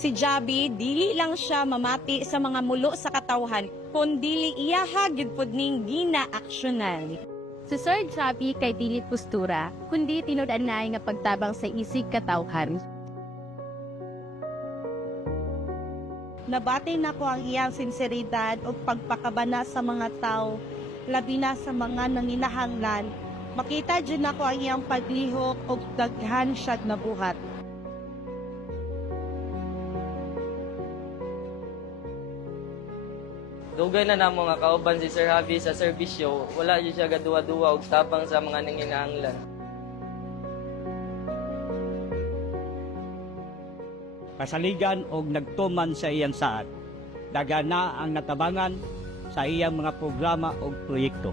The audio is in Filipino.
Si Jabi dili lang siya mamati sa mga mulo sa katawhan, kundi iyaha gyud pud ning ginaaksyonan. Si Sir Javi kay dili postura, kundi tinud-anay nga pagtabang sa isig katawhan. Nabati na ko ang iyang sinseridad o pagpakabana sa mga tao, labi na sa mga nanginahanglan. Makita dyan ako ang iyang paglihok o daghan siya nabuhat. Dugay na namo nga kauban si Sir Javi sa serbisyo, wala gyud siya gaduwa-duwa og tabang sa mga nanginahanglan. Kasaligan og nagtuman sa iyang saad. Dagana ang natabangan sa iyang mga programa o proyekto.